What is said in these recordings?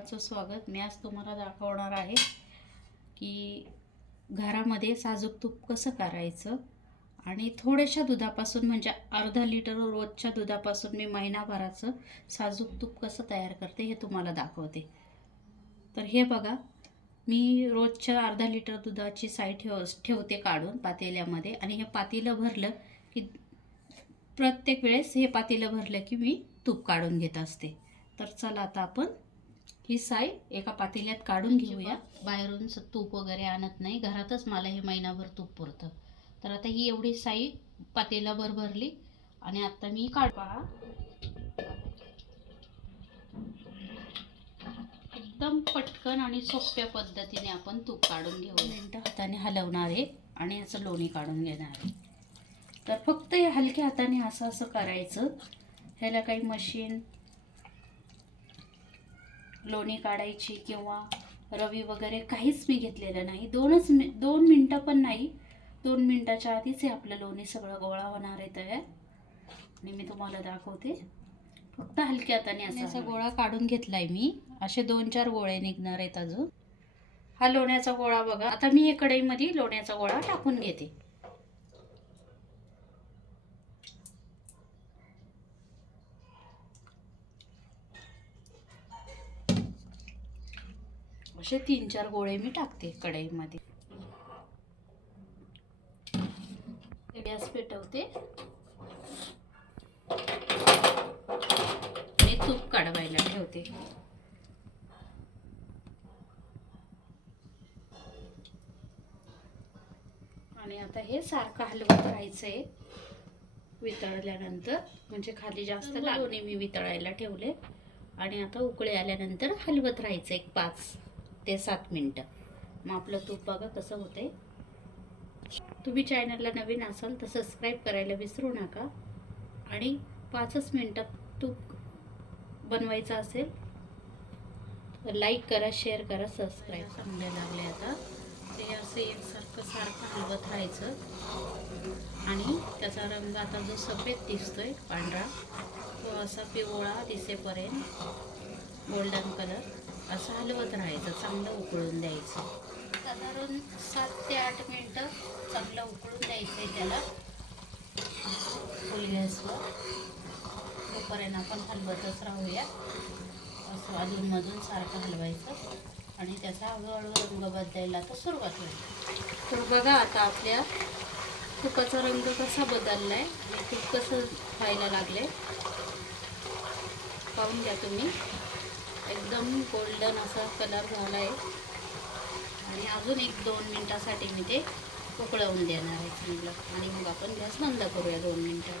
सर्वांचं स्वागत. मी आज तुम्हाला दाखवणार आहे की घरामध्ये साजूक तूप कसं करायचं आणि थोड्याशा दुधापासून म्हणजे अर्धा लिटर रोजच्या दुधापासून मी महिनाभराचं साजूक तूप कसं तयार करते हे तुम्हाला दाखवते. तर हे बघा मी रोजच्या अर्धा लिटर दुधाची साई ठेव ठेवते काढून पातेल्यामध्ये आणि हे पातेलं भरलं की प्रत्येक वेळेस हे पातेलं भरलं की मी तूप काढून घेत असते. तर चला आता आपण ही साई एका पातेल्यात काढून घेऊया. बाहेरून तूप वगैरे आणत नाही. घरातच मला हे महिनाभर तूप पुरतं. तर आता ही एवढी साई पातेलाभर भरली आणि आता मी काढ पहा. एकदम पटकन आणि सोप्या पद्धतीने आपण तूप काढून घेऊ मिनटं हाताने हलवणार आहे आणि याचं लोणी काढून घेणार आहे. तर फक्त हे हलक्या हाताने असं असं करायचं. ह्याला काही मशीन लोणी काढायची किंवा रवी वगैरे काहीच मी घेतलेलं नाही. दोनच मि दोन मिनटं पण नाही. दोन मिनटाच्या आधीच हे आपलं लोणी सगळं गोळा होणार आहे तयार. आणि मी तुम्हाला दाखवते. फक्त हलक्या हाताने असा असा गोळा काढून घेतलाय मी. असे दोन चार गोळे निघणार आहेत अजून. हा लोण्याचा गोळा बघा. आता मी हे कढईमध्ये लोण्याचा गोळा टाकून घेते. असे तीन चार गोळे मी टाकते कढईमध्ये. गॅस पेटवते. आणि तूप काढवायला ठेवते. आणि आता हे सारखं हलवत राहायचंय वितळल्यानंतर. म्हणजे खाली जास्त लागून मी वितळायला ठेवले. आणि आता उकळी आल्यानंतर हलवत राहायचं एक पाच ते सात मिनटं. मग आपलं तूप बघा कसं होतंय. तुम्ही चॅनलला नवीन असाल तर सबस्क्राईब करायला विसरू नका. आणि पाचच मिनटात तूप बनवायचं असेल तर लाईक करा शेअर करा सबस्क्राईब चांगले लागले आता. ते असं एकसारखं सारखं हलवत राहायचं. आणि त्याचा रंग आता जो सफेद दिसतोय पांढरा तो असा पिवळा दिसेपर्यंत गोल्डन कलर असं हलवत राहायचं चांगलं उकळून द्यायचं. साधारण सात ते आठ मिनटं चांगलं उकळून द्यायचं आहे त्याला. फुल गॅसवर तोपर्यंत आपण हलवतच राहूया असं अधूनमधून सारखं हलवायचं आणि त्याचा हळूहळू रंग बदलायला तर सुरुवात होईल. तर बघा आता आपल्या तुपाचा रंग कसा बदलला आहे आणि तूप कसं व्हायला लागलं आहे पाहून घ्या तुम्ही. एकदम गोल्डन असा कलर झाला आहे आणि अजून एक दोन मिनटासाठी मी ते उकळवून देणार आहे चांगलं. आणि मग आपण गॅस बंद करूया दोन मिनटं.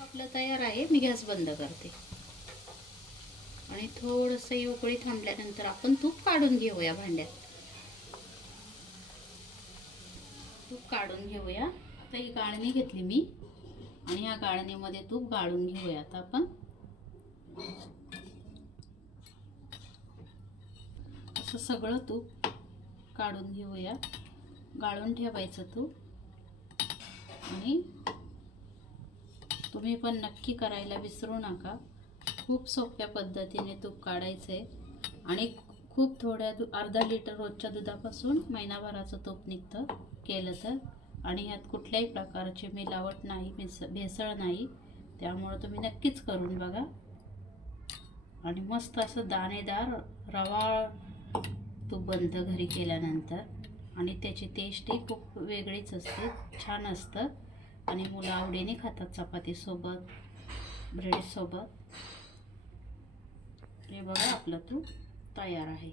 आपलं तयार आहे मी गॅस बंद करते. आणि थोडंसं ही उकळी थांबल्यानंतर आपण तूप काढून घेऊया भांड्यात. तूप काढून घेऊया. आता ही गाळणी घेतली मी. आणि या गाळणीमध्ये तूप गाळून घेऊया आता आपण. असं सगळं तूप काढून घेऊया. गाळून ठेवायचं तूप आणि तुम्ही पण नक्की करायला विसरू नका. खूप सोप्या पद्धतीने तूप काढायचं आहे आणि खूप थोड्या दु अर्धा लिटर रोजच्या दुधापासून महिनाभराचं तूप निघतं केलं तर. आणि ह्यात कुठल्याही प्रकारची मिलावट नाही मिस भेसळ नाही. त्यामुळं तुम्ही नक्कीच करून बघा. आणि मस्त असं दाणेदार रवाळ तूप बनतं घरी केल्यानंतर. आणि त्याची टेस्टही खूप वेगळीच असते छान असतं. आणि मुलं आवडीने खातात चपातीसोबत ब्रेडसोबत हे बघा आपलं तूप तयार आहे.